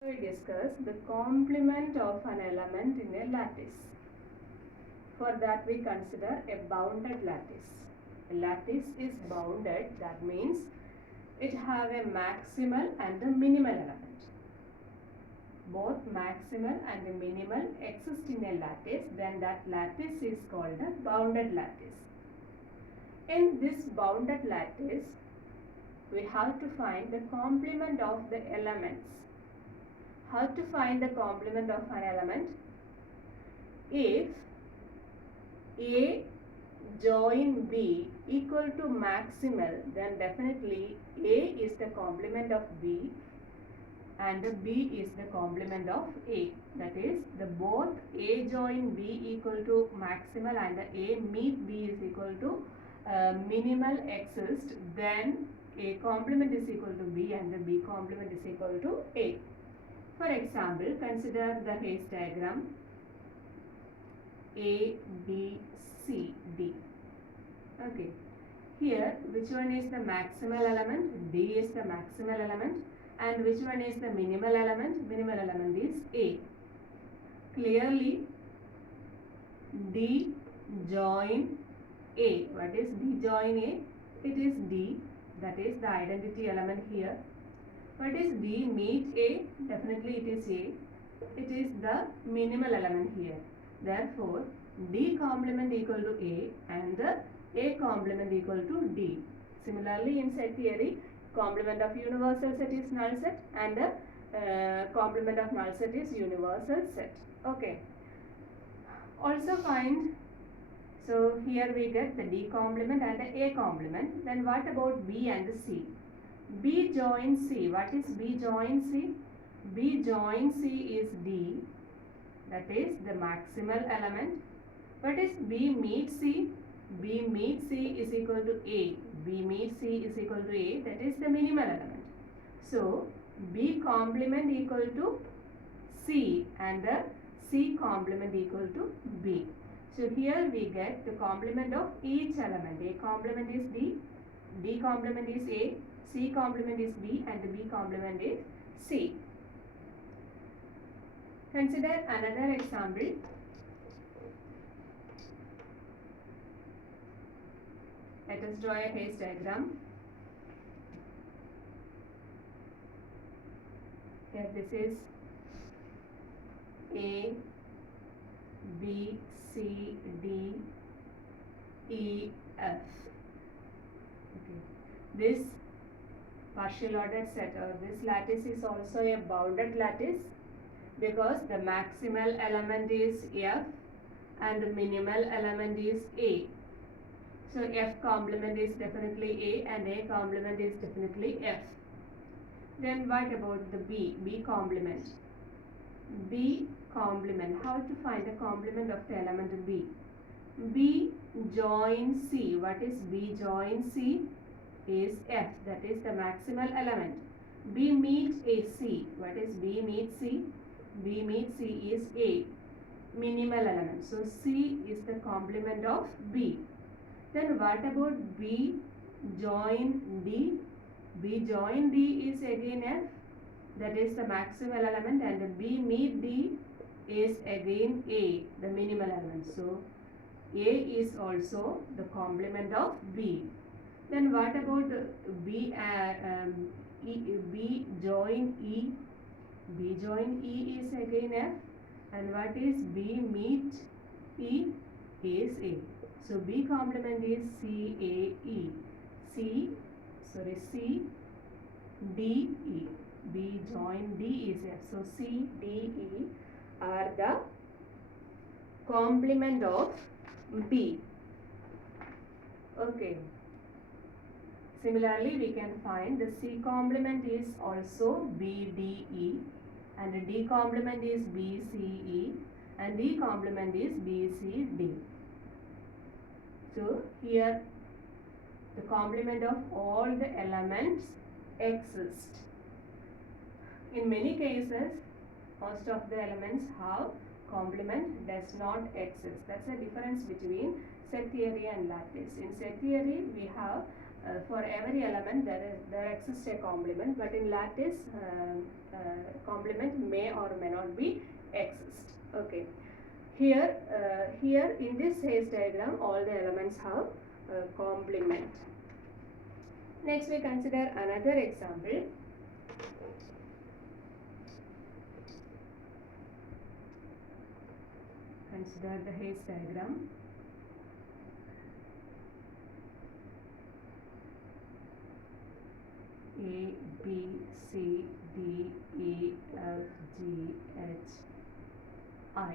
We discuss the complement of an element in a lattice. For that we consider a bounded lattice. A lattice is bounded, that means it have a maximal and a minimal element. Both maximal and a minimal exist in a lattice, then that lattice is called a bounded lattice. In this bounded lattice, we have to find the complement of the elements. How to find the complement of an element? If A join B equal to maximal, then definitely A is the complement of B and B is the complement of A. That is, the both A join B equal to maximal and A meet B is equal to minimal exist, then A complement is equal to B and the B complement is equal to A. For example, consider the Hayes diagram A, B, C, D. Okay. Here, which one is the maximal element? D is the maximal element. And which one is the minimal element? Minimal element is A. Clearly, D join A. What is D join A? It is D. That is the identity element here. What is D meet A? Definitely it is A. It is the minimal element here. Therefore, D complement equal to A and A complement equal to D. Similarly, in set theory, complement of universal set is null set and complement of null set is universal set. Okay. Also find, so here we get the D complement and the A complement. Then what about B and C? B join C. What is B join C? B join C is D. That is the maximal element. What is B meet C? B meet C is equal to A. B meet C is equal to A. That is the minimal element. So, B complement equal to C and the C complement equal to B. So, here we get the complement of each element. A complement is D. D complement is A. C complement is B and the B complement is C. Consider another example. Let us draw a Hayes diagram. Here this is A, B, C, D, E, F. Okay. This partial ordered set or this lattice is also a bounded lattice because the maximal element is F and the minimal element is A. So F complement is definitely A and A complement is definitely F. Then what about the B? B complement. B complement. How to find the complement of the element B? B join C. What is B join C? Is F. That is the maximal element. B meet A C. What is B meet C? B meet C is A. Minimal element. So C is the complement of B. Then what about B join D? B join D is again F. That is the maximal element and B meet D is again A, the minimal element. So A is also the complement of B. Then what about B, B join E? B join E is again F. And what is B meet E? Is A. So B complement is C A E. C D E. B join D is F. So C D E are the complement of B. Okay. Similarly, we can find the C complement is also B D E and the D complement is B C E and D complement is B C D. So here the complement of all the elements exist. In many cases, most of the elements have complement does not exist. That's the difference between set theory and lattice. In set theory, we have for every element there exists a complement, but in lattice complement may or may not be exist. Okay. Here in this Hayes diagram, all the elements have complement. Next, we consider another example. Consider the Hayes diagram. A, B, C, D, E, F, G, H, I.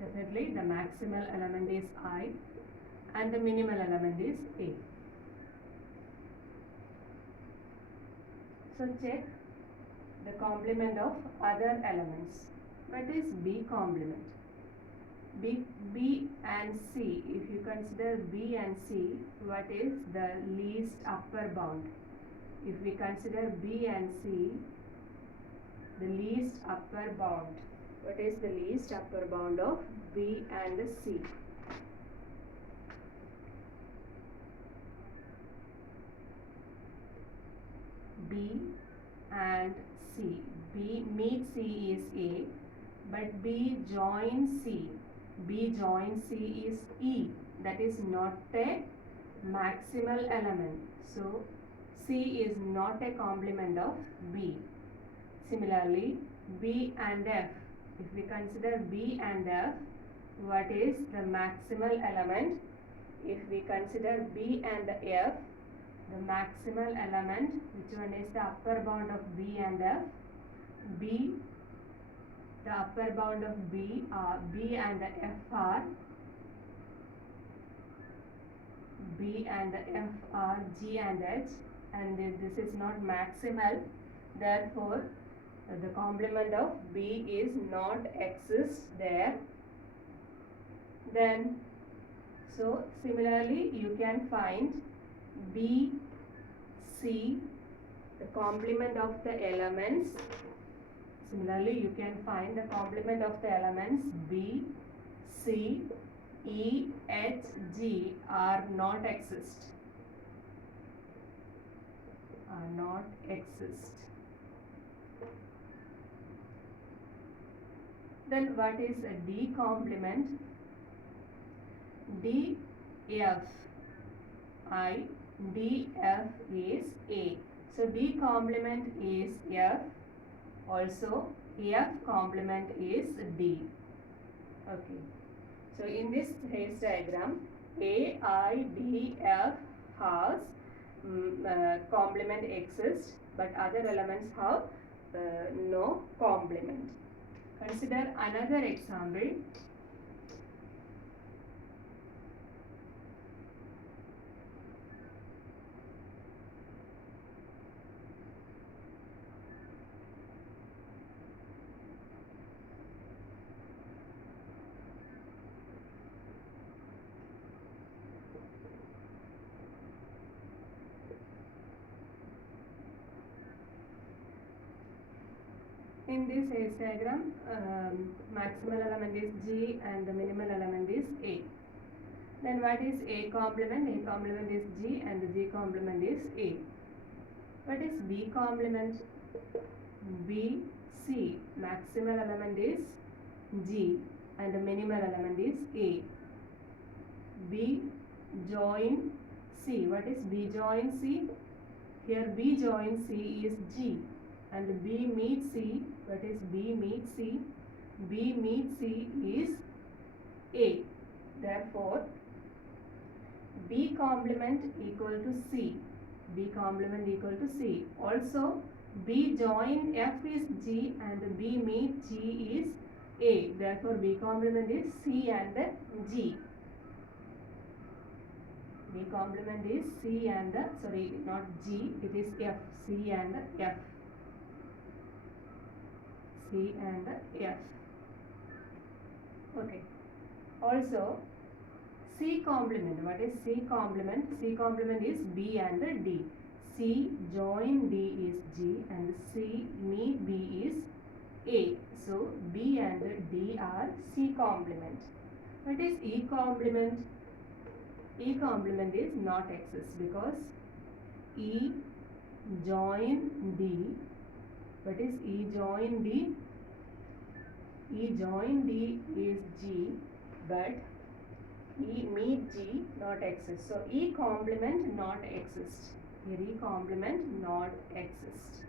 Definitely the maximal element is I and the minimal element is A. So check the complement of other elements. What is B complement? B and C, if you consider B and C, what is the least upper bound? If we consider B and C, the least upper bound, what is the least upper bound of B and C? B and C. B meet C is A, but B join C. B join C is E. That is not a maximal element. So C is not a complement of B. Similarly, B and F. If we consider B and F, what is the maximal element? If we consider B and F, the maximal element, which one is the upper bound of B and F? B, the upper bound of B and F are B and F are G and H, and this is not maximal. Therefore, the complement of B is not exists there. Then, so similarly, you can find B, C, the complement of the elements. Similarly, you can find the complement of the elements B, C, E, H, G are not exist. Are not exist. Then what is a D complement? D, F, I, D, F is A. So D complement is F. Also, F complement is D. Okay. So in this Hayes diagram, A, I, D, F has complement exists, but other elements have no complement. Consider another example. In this Hayes diagram, maximal element is G and the minimal element is A. Then what is A complement? A complement is G and the G complement is A. What is B complement? B, C. Maximal element is G and the minimal element is A. B join C. What is B join C? Here B join C is G and B meet C. What is B meet C? B meet C is A. Therefore, B complement equal to C. B complement equal to C. Also, B join F is G and B meet G is A. Therefore, B complement is C and G. B complement is C and sorry, not G, it is F. C and F. C and F. Okay. Also, C complement. What is C complement? C complement is B and D. C join D is G and C meet B is A. So, B and D are C complement. What is E complement? E complement is not exists because E join D. What is E join D? E join D is G, but E meet G not exist. So E complement not exist. Here E complement not exist.